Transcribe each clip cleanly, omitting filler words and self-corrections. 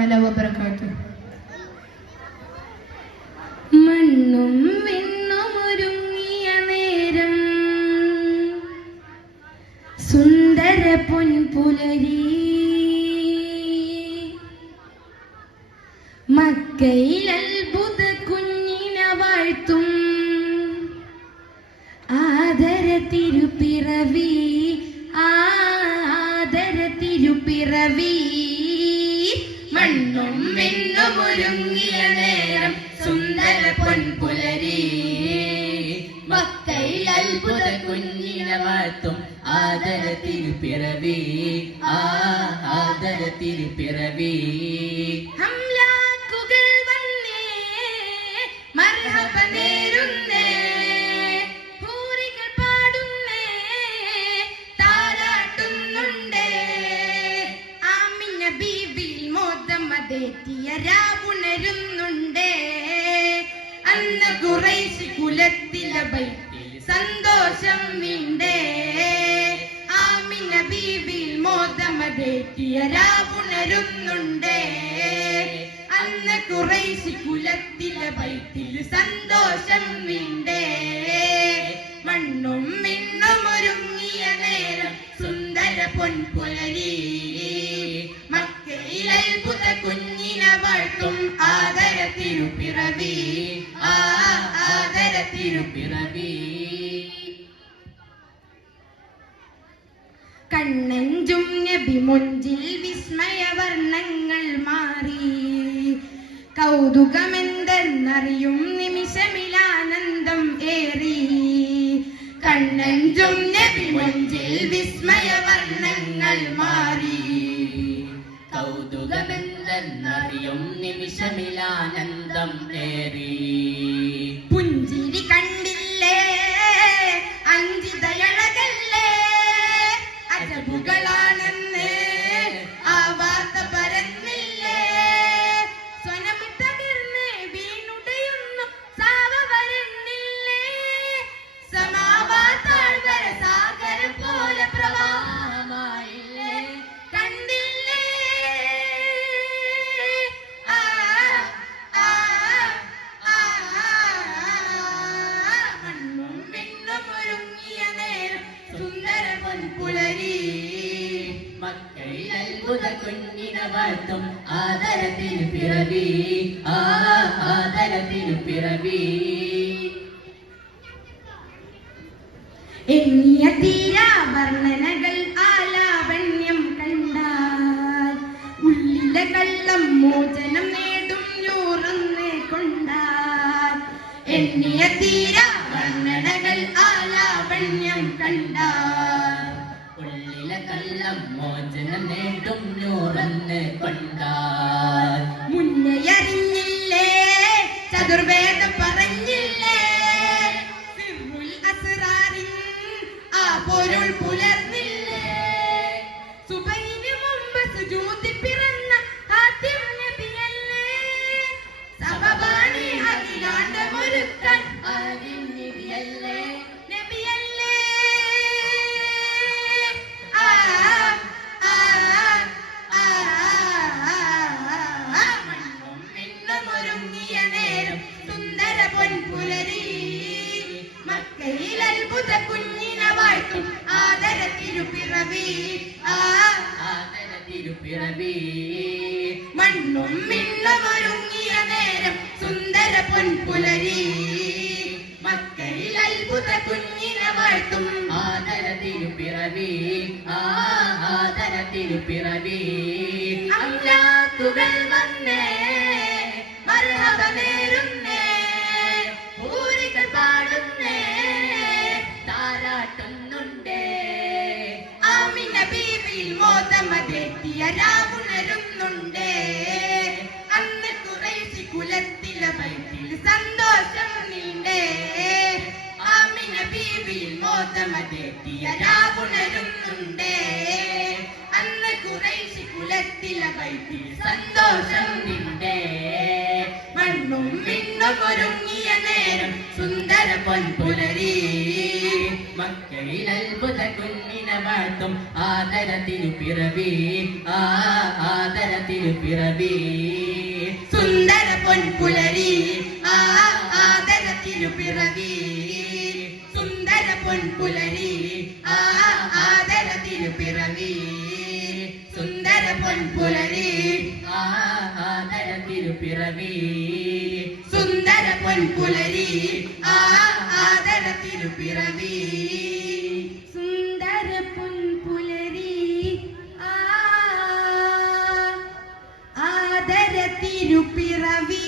വബറകാതുഹു. മണ്ണും വിണ്ണും ഒരുങ്ങിയ നേരം സുന്ദര പൊൻപുലരി മക്കയിൽ അത്ഭുത കുഞ്ഞിനെ വാഴ്ത്തും ആദര തിരുപ്പിറവി ആദര തിരുപ്പിറവി. മണ്ണും വിണ്ണും ഒരുങ്ങിയ നേരം സുന്ദര പൊൻപുലരി മക്കയിൽ അത്ഭുത കുഞ്ഞിനെ വാഴ്ത്തും ആദര തിരുപ്പിറവി ആദര തിരുപ്പിറവി. ഹംലാക്കുകൾ വന്നേ മർഹബ നേരുന്നേ പൂരികൾ പാടുന്നേ താരാട്ടുന്നുണ്ടേ ആമിന ബീബിൽ മോദമതേറ്റിയ രാവുണരുന്നുണ്ടേ അന്ന് ഖുറൈശ് കുലത്തിലെ ബൈത്തിൽ സന്തോഷം വീണ്ടേ ആമിന ബീബിൽ മോദമതേറ്റിയ രാവുണരുന്നുണ്ടേ അന്ന് ഖുറൈശ് കുലത്തിലെ ബൈത്തിൽ സന്തോഷം വീണ്ടേ. മണ്ണും മിണ്ണും ഒരുങ്ങിയ നേരം സുന്ദര പൊൻപുലരി മക്കയിൽ അത്ഭുത കുഞ്ഞിനെ വാഴ്ത്തും ആദര തിരുപ്പിറവി ആദര തിരുപ്പിറവി. കണ്ണഞ്ചും നബി മുഞ്ചിൽ വിസ്മയവർണ്ണങ്ങൾ മാറി കൗതുകമെന്തെന്നറിയും നിമിഷമിലാനന്ദം ഏറി. കണ്ണഞ്ചും നബി മുഞ്ചിൽ വിസ്മയവർണ്ണങ്ങൾ മാറി കൗതുകമെന്തെന്നറിയും നിമിഷമിലാനന്ദം ഏറി. പുഞ്ചിരി കണ്ടില്ലേ അഞ്ചിതയഴകല്ലേ അജബുകളാണെന്ന് ആ വാർത്ത പരന്നില്ലേ സ്വനമിട്ടകിർന്ന് വീണുടയുന്നു സാവ വരുന്നില്ലേ സമാവാതാഴ്വര സാഗരം പോലെ പ്രവാഹമായില്ലേ കണ്ടില്ലേ മണ്ണും വിണ്ണും ഒരുങ്ങിയ നേരം സുന്ദര പൊൻപുലരി മക്കയിൽ അത്ഭുത കുഞ്ഞിനെ വാഴ്ത്തും ആദര തിരുപ്പിറവി ആദര തിരുപ്പിറവി. എണ്ണിയ തീരാ വർണ്ണനകൾ ആലാവണ്യം കണ്ടാൽ ഉള്ളിലെ കള്ളം മോചനം നേടും നൂറൊന്ന് കൊണ്ടാൽ. എണ്ണിയ തീരാ വർണ്ണനകൾ ആലാവണ്യം കണ്ടാൽ ഉള്ളിലെ കള്ളം മോചനം നേടും നൂറന്ന് കൊണ്ടാൽ. മുന്നേ അറിഞ്ഞില്ലേ ചതുർവേദം പറഞ്ഞില്ലേ സിർറുൽ അസ്റാറിൻ ആ പൊരുൾ പുലർന്നില്ലേ സുബൈന് മുമ്പ് സുജൂദിൽ പിറന്ന ഹാത്തിം നബിയല്ലേ സബബാനി അഖിലാണ്ടമൊരുക്കാൻ ആദിം നബിയല്ലേ നബിയല്ലേ മണ്ണും വിണ്ണും ഒരുങ്ങിയ നേരം സുന്ദര പൊൻപുലരി മക്കയിൽ അത്ഭുത കുഞ്ഞിനെ വാഴ്ത്തും ആദര തിരുപ്പിറവി ആദര തിരുപ്പിറവി. മണ്ണും വിണ്ണും ഒരുങ്ങിയ നേരം സുന്ദര പൊൻപുലരി മക്കയിൽ അത്ഭുത കുഞ്ഞിനെ വാഴ്ത്തും ആദര തിരുപ്പിറവി ആദര തിരുപ്പിറവി. അംലാക്കുകൾ വന്നേ മർഹബ നേരുന്നേ പൂരികൾ പാടുന്നേ താരാട്ടുന്നുണ്ടേ ആമിന ബീബിൽ മോദമതേറ്റിയ രാവുണരുന്നുണ്ടേ അന്ന് ഖുറൈശ് കുലത്തിലെ ബൈത്തിൽ സന്തോഷം നീണ്ടേ ആമിന ബീബിൽ മോദമതേറ്റിയ രാവുണരുന്നുണ്ടേ അന്ന് ഖുറൈശ് കുലത്തിലെ ബൈത്തിൽ സന്തോഷം നീണ്ടേ. മണ്ണും വിണ്ണും ഒരുങ്ങിയ നേരം സുന്ദര പൊൻപുലരി മക്ക അത്ഭുത കുഞ്ഞിനെ വാഴ്ത്തും ആദരത്തിനു പിറവി ആദരത്തിനു പിറവി സുന്ദര പൊൻപുലരി ആദരത്തിനു പിറവി സുന്ദര പൊൻപുലരി ആദരത്തിനു പിറവി സുന്ദര പൊൻപുലരി ആദരത്തിനു പിറവി സുന്ദര പൊൻപുലരി ആദരത്തിനു പിറവി സുന്ദര പൊൻപുലരി ആദരത്തിനു പിറവി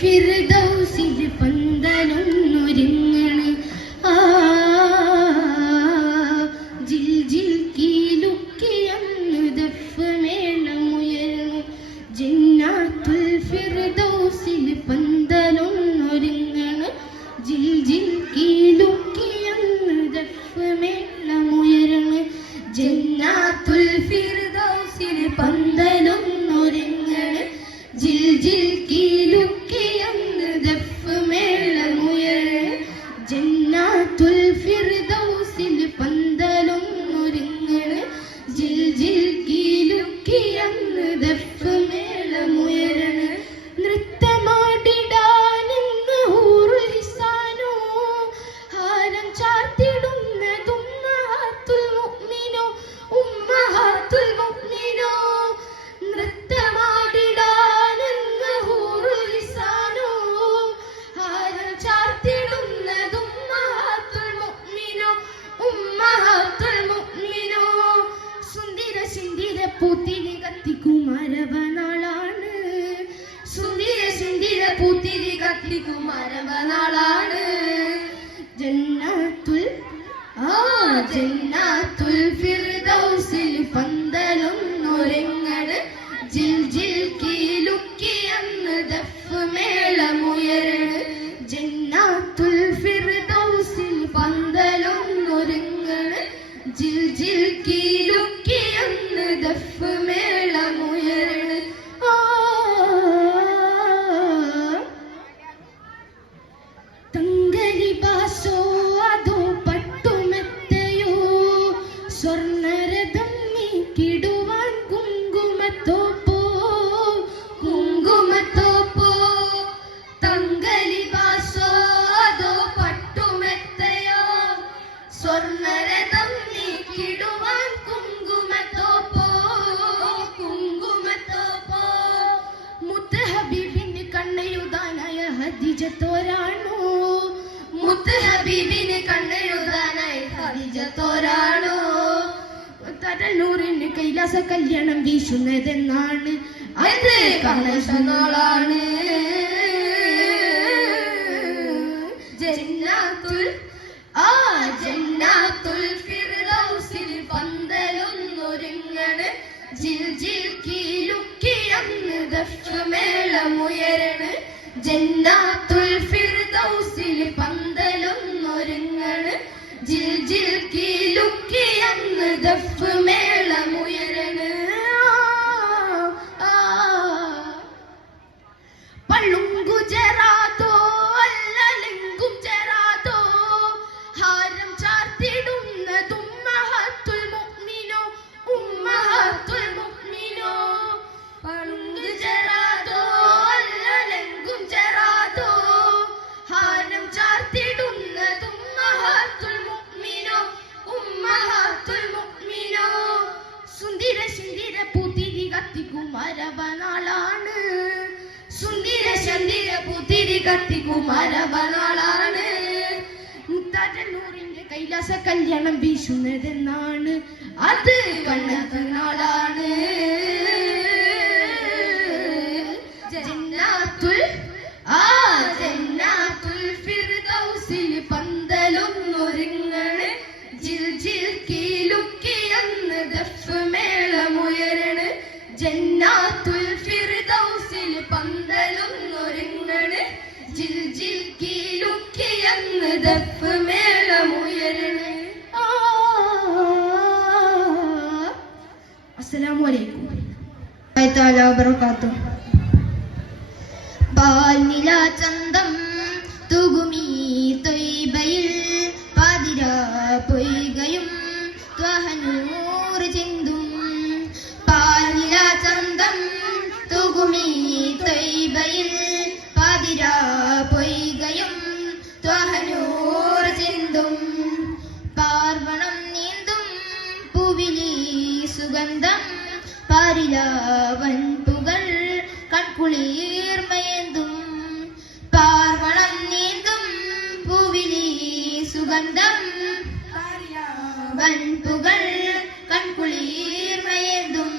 ഫിർദൗസിൽ പന്തലൊന്നൊരുങ്ങണ് ജിൽ ജിൽ കീലുക്കിയന്ന് ദഫ് മേളമുയർന്നു ജന്നാത്തുൽ ഫിർദൗസിൽ പന്തലൊന്നൊരുങ്ങണ് ജിൽ ജിൽ കീലുക്കിയന്ന് ദഫ് മേളമുയർന്നു ജന്നാത്തുൽ ഫിർദൗസിൽ പന്തലൊന്നൊരുങ്ങണ് ജിൽ ജിൽ കീലുക്കിയന്ന് ദഫ് മേളമുയർന്നു ജന്നാത്തുൽ ഫിർദൗസിൽ പന്തലൊന്നൊരുങ്ങണ് ജിൽ ജിൽ കീലുക്കിയന്ന് ദഫ് മേളമുയർന്നു നൃത്തമാടിടാനെന്ന് ഹൂറുൽ ഹിസാനോ ഹാരം ചാർത്തിടുന്നതും ഉമ്മഹാത്തുൽ മുഅ്മിനോ ഉമ്മഹാത്തുൽ മുഅ്മിനോ നൃത്തമാടിടാനെന്ന് ഹൂറുൽ ഹിസാനോ ഹാരം ചാർത്തിടുന്നതും ഉമ്മഹാത്തുൽ മുഅ്മിനോ ഉമ്മഹാത്തുൽ മുഅ്മിനോ സുന്ദര സുന്ദര പൂത്തിരി കത്തിക്കുമാരവനാളാണ് സുന്ദര സുന്ദര പൂത്തിരി കത്തിക്കുമാരവനാളാണ് ജന്നാത്തുൽ ജന്നാത്തുൽ ഫിർദൗസിൽ പന്തലൊന്നൊരുങ്ങണ് ജിൽ ജിൽ കീലുക്കിയന്ന് ദഫ് മേളമുയർന്ന് ജന്നാത്തുൽ ഫിർദൗസിൽ പന്തലൊന്നൊരുങ്ങണ് ജിൽ ജിൽ കീലുക്കിയന്ന് ദഫ് മേളമുയർന്ന് തങ്കലിബാസോ അതോ പട്ടുമെത്തയോ സ്വർണ്ണരഥം നീക്കിടുവാൻ കുങ്കുമത്തോപ്പോ കുങ്കുമത്തോപ്പോ തങ്കലിബാസോ അതോ പട്ടുമെത്തയോ സ്വർണ്ണരഥം നീക്കിടുവാൻ കുങ്കുമത്തോപ്പോ കുങ്കുമത്തോപ്പോ മുത്ത് ഹബീബിന് കണ്ണെഴുതാനായ ഹദീജത്തോരാണോ മുത്ത് ഹബീബിന് കണ്ണെഴുതാനായ ഹദീജത്തോരാണോ തരനൂറിന് കൈലാസ കല്യാണം വീശുന്നതെന്നാണ് അത് കലശനാളാണ് ജന്നാത്തുൽ ജന്നാത്തുൽ ഫിർദൗസിൽ പന്തലൊന്നൊരുങ്ങണ് ജിൽ ജിൽ കീലുക്കിയന്ന് ദഫ് മേളമുയർന്ന് ജന്നാത്തുൽ ഫിർദൗസിൽ പന്തലൊന്നൊരുങ്ങണ് ജിൽ ജിൽ കീലുക്കിയന്ന് ദഫ് മേളമുയർന്ന് പള്ളും ഗുജറാത്തോ അല്ലലെങ്കും ജറാത്തോ ഹാരം ചാർത്തിടുന്നതും ഉമ്മഹാത്തുൽ മുഅ്മിനോ ഉമ്മഹാത്തുൽ മുഅ്മിനോ പള്ളും ഗുജറാത്തോ അല്ലലെങ്കും ജറാത്തോ ഹാരം ചാർത്തിടുന്നതും ഉമ്മഹാത്തുൽ മുഅ്മിനോ ഉമ്മഹാത്തുൽ മുഅ്മിനോ സുന്ദര സുന്ദര പൂത്തിരി കത്തിക്കുമാരവനാളാണ് സുന്ദര സുന്ദര പൂത്തിരി കത്തിക്കുമാരവനാളാണ് മുത്താറ്റന്നൂറിന്റെ കൈലാസ കല്യാണം വീശുന്നതെന്നാണ് അത് കണ്ണനാളാണ് ജന്നാത്തുൽ ജന്നാത്തുൽ ഫിർദൗസിൽ പന്തലൊന്നൊരുങ്ങണ് ജിൽ ജിൽ കീലുക്കിയന്ന് ദഫ് മേളമുയർന്ന് ജന്നാത്തുൽ ഫിർദൗസിൽ പന്തലൊന്നൊരുങ്ങണ് ജിൽ ജിൽ കീലുക്കിയന്ന് ദഫ് മേളമുയർന്ന് അസ്സലാമു അലൈക്കും വബറകാതുഹു. പാൽനില ചന്തം തുകുമീ ത്വയ്ബയിൽ പാതിരാ പൊയ്കയും ത്വഹനൂർ ചിന്തും പാലില ചന്തം തുകുമീ ത്വയ്ബയിൽ പാതിരാ പൊയ്കയും ത്വഹനൂർ ചിന്തും പാർവണം നീന്തും പൂവിലി സുഗന്ധം പാരിലാവൻ പുകൾ കൺകുളിർമയേന്തും പാർവണം നീന്തും പൂവിലി സുഗന്ധം വൻപുകൾ കൺകുളിർമയേന്തും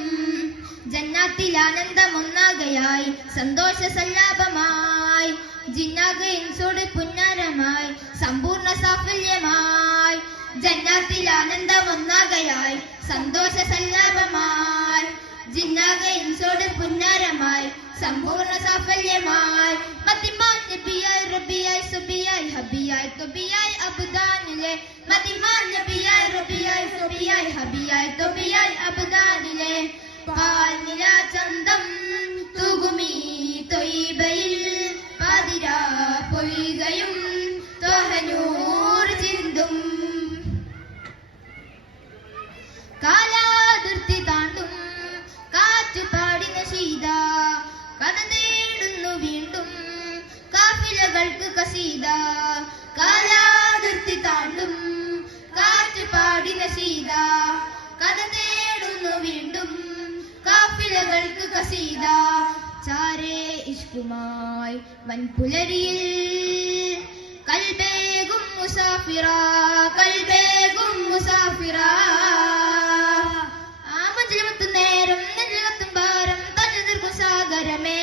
ജന്നാത്തിൽ ആനന്ദമൊന്നാകയായി സന്തോഷ സല്ലാപമായി ജിന്നാകയിൻസോട് പുന്നാരമായി സമ്പൂർണ്ണ സാഫല്യമായി ജന്നാത്തിൽ ആനന്ദമൊന്നാകയായി സന്തോഷ സല്ലാപമായി ജിന്നാകയിൻസോട് പുന്നാരമായി സമ്പൂർണ്ണ സാഫല്യമായി മതിമാൻ നബിയായി റബിയായി സുബിയായി ഹബിയായി തൊബിയായി അബ്ദാനിലെ മതിമാൻ നബിയായി റബിയായി സുബിയായി ഹബിയായി തൊബിയായി അബ്ദാനിലെ പാൽനില ചന്തം തുകുമീ ത്വയ്ബയിൽ പാതിരാ പൊയ്കയും ത്വഹനൂർ ചിന്തും കാലാതിർത്തി താണ്ടും കാറ്റ് പാടിന ശീത കഥ തേടുന്നു വീണ്ടും കാഫിലകൾക്ക് കസീത കാലാതിർത്തി താണ്ടും കാറ്റ് പാടിന ശീത കഥ തേടുന്നു വീണ്ടും കാഫിലകൾക്ക് കസീത ചാരേ ഇഷ്കുമായി വൻപുലരിയിൽ കൽബേകും മുസാഫിറ കൽബേകും മുസാഫിറ ആമജിലമത്തു നേരം നെഞ്ചകത്തും ഭാരം തഞ്ചതിർക്കും സാഗരമേ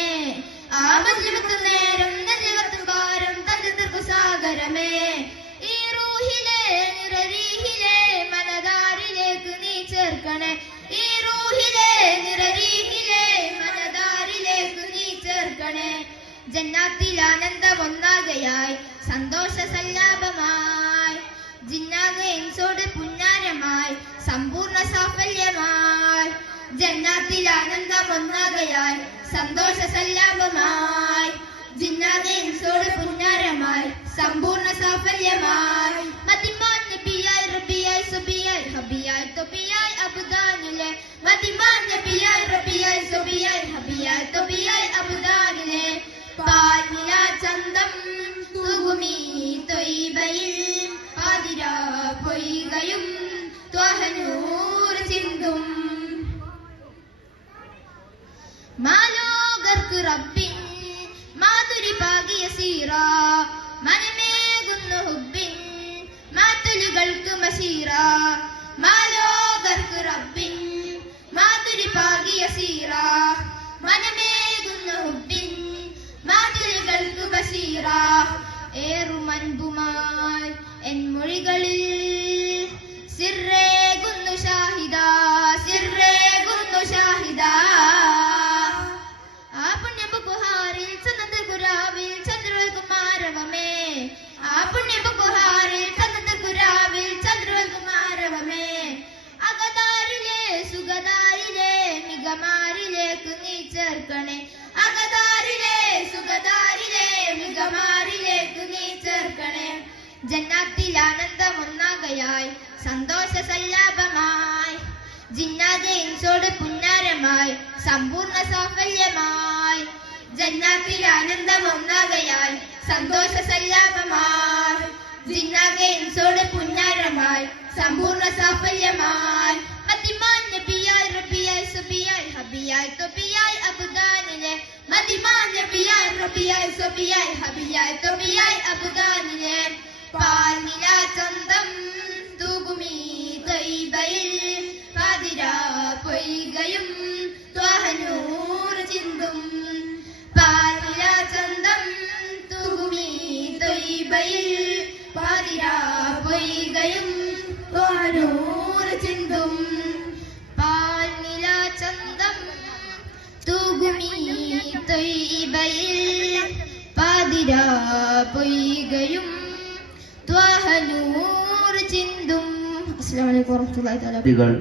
ആമജിലമത്തു നേരം നെഞ്ചകത്തും ഭാരം തഞ്ചതിർക്കും സാഗരമേ ഈ റൂഹിലെ നിറരീഹിലെ മനദാരിലേക്ക് നീ ചേർക്കണേ ഈ റൂഹിലെ നിറരീഹിലെ മനദാരിലേക്ക് നീ ചേർക്കണേ ജന്നാത്തിൽ ആനന്ദമൊന്നാകയായി സന്തോഷ സല്ലാപമായി ജിന്നാകയിൻസോട് പുന്നാരമായി സമ്പൂർണ്ണ സാഫല്യമായി ജന്നാത്തിൽ ആനന്ദമൊന്നാകയായി സന്തോഷ സല്ലാപമായി ജിന്നാകയിൻസോട് പുന്നാരമായി സമ്പൂർണ്ണ സാഫല്യമായി മതിമാൻ നബിയായി റബിയായി സുബിയായി ഹബിയായി തൊബിയായി അബ്ദാനിലെ മതിമാൻ നബിയായി റബിയായി സുബിയായി ഹബിയായി തൊബിയായി അബ്ദാനിലെ പാൽനില ചന്തം തുകുമീ ത്വയ്ബയിൽ പാതിരാ പൊയ്കയും ത്വഹനൂർ ചിന്തും മാലോകർക്ക് റബ്ബിൻ മാധുരി പാകിയ സീറ മനമേകുന്നു ഹുബ്ബിൻ മാതുലുകൾക്ക് മസീറ മാലോകർക്ക് റബ്ബിൻ മാധുരി പാകിയ സീറ മനമേകുന്നു ഹുബ്ബിൻ മാതുലുകൾക്ക് ബസീറ ഏറുമൻപുമായി എൻ മൊഴികളിൽ സിർറേകുന്നു ഷാഹിദ സിർറേകുന്നു ഷാഹിദ ആ പുണ്യബുഹാറിൽ ചന്ദ്രകുരാവിൽ ചന്ദ്രകുമാരവമേ ആ പുണ്യബുഹാറിൽ ചന്ദ്രകുരാവിൽ ചന്ദ്രകുമാരവമേ അകതാരിലെ സുഗതാരിലെ മികമാരിലേക്ക് നീ ചേർക്കണേ അകതാരിലെ സുഗതാരിലെ മികമാരിലേക്ക് നീ ചേർക്കണേ ജന്നാത്തിൽ ആനന്ദമൊന്നാകയായി സന്തോഷ സല്ലാപമായി ജിന്നാജയിൻസോട് പുന്നാരമായി സമ്പൂർണ്ണ സാഫല്യമായി ജന്നാത്തിൽ ആനന്ദമൊന്നാകയായി സന്തോഷ സല്ലാപമായി ജിന്നാജയിൻസോട് പുന്നാരമായി സമ്പൂർണ്ണ സാഫല്യമായി മതിമാൻ നബിയായി റബിയായി സുബിയായി ഹബിയായി തൊബിയായി അബ്ദാനിലെ മതിമാൻ നബിയായി റബിയായി സുബിയായി ഹബിയായി തൊബിയായി അബ്ദാനിലെ പാൽനില ചന്തം തുകുമീ ത്വയ്ബയിൽ പാതിരാ പൊയ്കയും ത്വഹനൂർ ചിന്തും പാൽനില ചന്തം തുകുമീ ത്വയ്ബയിൽ പാതിരാ പൊയ്കയും ത്വഹനൂർ ചിന്തും പാൽനില ചന്തം തുകുമീ ത്വയ്ബയിൽ പാതിരാ പൊയ്കയും ത്വഹനൂർ ചിന്തും. അസ്സലാമു അലൈക്കും വറഹ്മത്തുള്ളാഹി തആല.